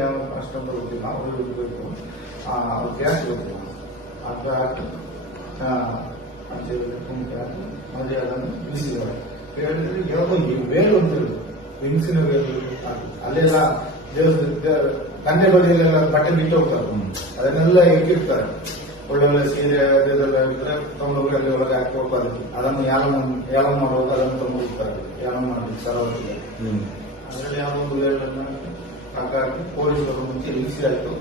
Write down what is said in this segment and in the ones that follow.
ಯಾವ ಅಷ್ಟೊಂದು ಗೊತ್ತಿಲ್ಲ, ಅವ್ರಿಗೆ ಇರಬೇಕು. ಗ್ಯಾಸ್ ಗೊತ್ತಿಲ್ಲ, ಅದು ಹಾಕಿ ಕುಂಕಿ ಹಾಕಿ ಮದುವೆ ಅದನ್ನು ಬಿಸಿದವರು ಹೇಳಿದ್ರೆ ಯಾವುದೋ ವೇಲು ಅಂತ ಹೇಳುದು, ಹೆಂಗಸಿನ ವೇಲು ಅಲ್ಲೆಲ್ಲ ತಂದೆ ಬದಿಯಲ್ಲೆಲ್ಲ ಬಟ್ಟೆ ಬಿಟ್ಟು ಹೋಗ್ತಾರೆ, ಅದನ್ನೆಲ್ಲ ಇಟ್ಟಿರ್ತಾರೆ. ಒಳ್ಳೆ ಒಳ್ಳೆ ಸೀರೆ ಅದೆಲ್ಲ ಇದ್ರೆ ತಗೊಂಡೋಗಿ ಅಲ್ಲಿ ಒಳಗೆ ಹಾಕಿ ಹೋಗ್ತಾರೆ. ಅದನ್ನು ಯಾಲ ಮಾಡುವಾಗ ಅದನ್ನು ತಗೊಂಡೋಗ್ತಾರೆ, ಯಾಲ ಮಾಡಿ ಸರವತ್ತಿಗೆ. ಅದರಲ್ಲಿ ಯಾವುದೊಂದು ವೇಳನ್ನು ಹಾಕಿ ಪೊಲೀಸರು ಮುಂಚೆ ಇಳಿಸಿ ಆಯ್ತು.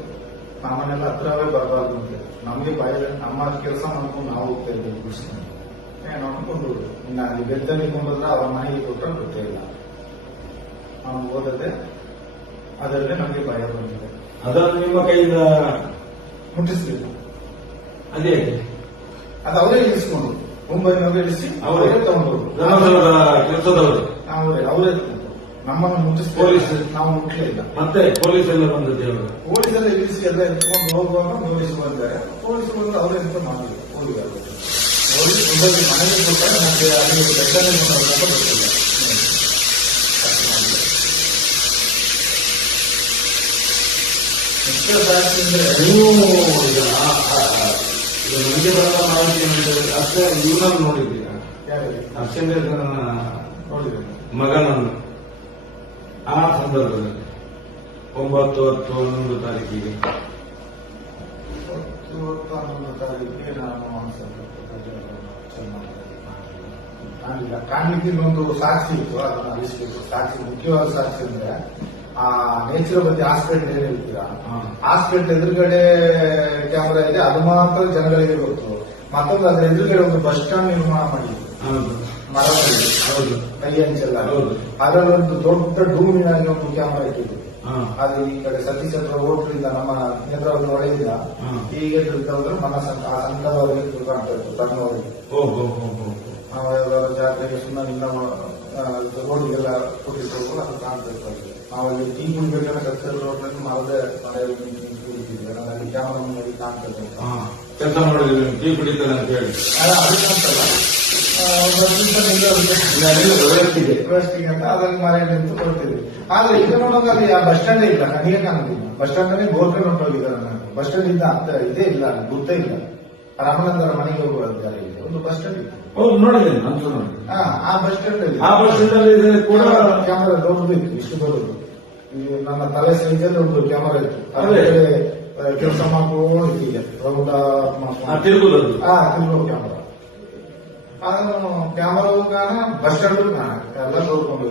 ನಮ್ಮನೆಲ್ಲ ಹತ್ರವೇ ಬರಬಾರ್ದು ಅಂತ ನಮಗೆ ಭಯ, ನಮ್ಮ ಕೆಲಸ ಮಾಡ್ಕೊಂಡು ನಾವು ಹೋಗ್ತಾ ಇದ್ದೇವೆ. ನೋಡ್ಕೊಂಡು ಇನ್ನು ಅಲ್ಲಿ ಬೆತ್ತಲ್ಲಿ ಕೊಂಡ್ರೆ ಅವರ ಮನೆಗೆ ಕೊಟ್ಟರೆ ಗೊತ್ತೇ ಇಲ್ಲ. ನಾವು ಓದದೆ ಅದರಲ್ಲೇ ನಮಗೆ ಭಯ ಬಂದಿದೆ. ಅದನ್ನು ನಿಮ್ಮ ಕೈಯಿಂದ ಮುಟ್ಟಿಸ್ಲಿಲ್ಲ. ಅದೇ ಅದು ಅವರೇ ಇಳಿಸ್ಕೊಂಡು ಮುಂಬೈನವರೇ ಇಳಿಸಿ ಅವರೇ ತಗೊಂಡು ಕೆಲಸದವರು ಅವರೇ ನಮ್ಮನ್ನು ಮುಟ್ಟಿಸಿ ಪೊಲೀಸ್ ನಾವು ಮುಟ್ಟಲಿಲ್ಲ. ಮತ್ತೆ ಪೊಲೀಸ್ ಎಲ್ಲ ಬಂದದ್ದು ಪೊಲೀಸೆಲ್ಲ ಇಳಿಸಿ ಎಲ್ಲ ಎತ್ಕೊಂಡು ಹೋಗುವಾಗ ಪೊಲೀಸ್ ಬಂದರೆ ಪೊಲೀಸ್ ಬಂದ್ರೆ ಅವರೇ ಎಂತ ಮಾಡಿದ್ರು. ಪೊಲೀಸ್ ಮುಂಬೈ ಮನೆಗೆ ಕೊಟ್ಟಾಗ ನಮಗೆ ಅಲ್ಲಿ ಬೆಟ್ಟನೇ ಗೊತ್ತಿಲ್ಲ. ನೀವು ನನಗೆ ಬರದ ಮಾಹಿತಿ ಅಷ್ಟೇ ಇವನನ್ನು ನೋಡಿದ್ದೀರಾ? ಅಕ್ಷೇಂದ್ರ ನೋಡಿದ್ರೆ ಮಗನನ್ನು ಆ ಸಂದರ್ಭದಲ್ಲಿ 9/10/11 ತಾರೀಕಿಗೆ 11 ತಾರೀಕಿಗೆ ನಾನು ಕಾಣ್ಲಿಕ್ಕೆ ಇನ್ನೊಂದು ಸಾಕ್ಷಿ ಇತ್ತು, ಅದನ್ನು ಅಳಿಸ್ಬೇಕು. ಸಾಕ್ಷಿ ಮುಖ್ಯವಾದ ಸಾಕ್ಷಿ ಅಂದ್ರೆ ಆ ನೇಚುರೋಪತಿ ಹಾಸ್ಪಿಟಲ್ ಏನ್ ಹೇಳ್ತೀರಾ, ಹಾಸ್ಪಿಟಲ್ ಎದುರುಗಡೆ ಕ್ಯಾಮರಾ ಇದೆ, ಅದು ಮಾತ್ರ ಜನಗಳಿಗೆ ಗೊತ್ತು. ಮತ್ತೊಂದು ಅದ್ರ ಎದುರುಗಡೆ ಒಂದು ಬಸ್ ಸ್ಟಾಂಡ್ ನಿರ್ಮಾಣ ಮಾಡಿದ್ರು, ಮರ ಮಾಡಿದ್ರು, ಕೈ ಹಂಚೆಲ್ಲ. ಅದರಲ್ಲಿ ಒಂದು ದೊಡ್ಡ ಡೂಮಿನಾಗಿ ಒಂದು ಕ್ಯಾಮರಾ ಇಟ್ಟಿದ್ರು. ಅದು ಈ ಕಡೆ ಸತೀಶ್ ಹತ್ರ ಹೋಟ್ಲಿಂದ ನಮ್ಮ ನೇತ್ರಾವತಿ ಒಳಗಿಲ್ಲ, ಈಗ ಹೋದ್ರೆ ಮನ ಆ ಸಂಘದವರಿಗೆ ಕಾಣ್ತಾ ಇತ್ತು, ತನ್ನವರಿಗೆ. ಜಾತ್ರೆಗೆ ಸುಮ್ಮನೆ ರೋಡ್ಗೆಲ್ಲ ಕೊಟ್ಟಿದ್ರು, ಅದು ಕಾಣ್ತಾ ಇತ್ತು. ನಾವಲ್ಲಿ ಟೀ ಕುಡಿಬೇಕಾದ್ರೆ ಕತ್ತಲ ರೋಡ್ನಲ್ಲಿ ಮರದ ಮನೆಯಲ್ಲಿ ಕುಡಿತಿದ್ವಿ, ಅಲ್ಲಿ ಕ್ಯಾಮರಾ ಮುಂದೆ ಕಾಣ್ತಾ ಇತ್ತು. ಕೆಲಸ ಮಾಡಿದ್ವಿ ಟೀ ಕುಡಿತಾರೆ ಅಂತ ಹೇಳಿ ಅದು ಕಾಣ್ತಲ್ಲ, ವ್ಯವಸ್ಥೆಗೆ ಅಂತ ಅದನ್ನು ಮನೆ ನಿಂತು ಕೊಡ್ತಿದ್ವಿ. ಆದ್ರೆ ಈಗ ನೋಡುವಾಗ ಅಲ್ಲಿ ಆ ಬಸ್ ಸ್ಟ್ಯಾಂಡೇ ಇಲ್ಲ, ನನಗೆ ಕಾಣುತ್ತಿಲ್ಲ. ಬಸ್ ಸ್ಟ್ಯಾಂಡ್ ಅಲ್ಲಿ ಬೋರ್ಡ್ ಹೊಂಟೋಗಿದ್ದಾರೆ. ನಾನು ಬಸ್ ಸ್ಟ್ಯಾಂಡ್ ಇಂದ ಇದೇ ಇಲ್ಲ, ಗುರ್ತೇ ಇಲ್ಲ. ರಾಮನಂದರ ಮನೆಗೆ ಹೋಗುವ ಒಂದು ಬಸ್ ಸ್ಟ್ಯಾಂಡ್ ಇತ್ತು. ಹೌದು, ನೋಡಿದ್ದೇನೆ. ಆ ಬಸ್ ಸ್ಟ್ಯಾಂಡ್ ಅಲ್ಲಿ ಆ ಬಸ್ ಸ್ಟ್ಯಾಂಡ್ ಅಲ್ಲಿ ಕೂಡ ಕ್ಯಾಮರಾ ದೊಡ್ಡದು ಇತ್ತು, ಇಷ್ಟು ದೊಡ್ಡದು. ನನ್ನ ತಲೆ ಸೈಜಲ್ಲಿ ಒಂದು ಕ್ಯಾಮರಾ ಇತ್ತು. ಕೆಲಸ ಮಾಡ್ಕೊಂಡು ಇದ್ದೀಗ ರೌಂಡ ತಿರುಗುದು ತಿರುಗೋ ಕ್ಯಾಮರಾ. ಅದನ್ನು ಕ್ಯಾಮರಾ ಬಸ್ ಸ್ಟ್ಯಾಂಡ್ ಎಲ್ಲ ನೋಡ್ಕೊಂಡು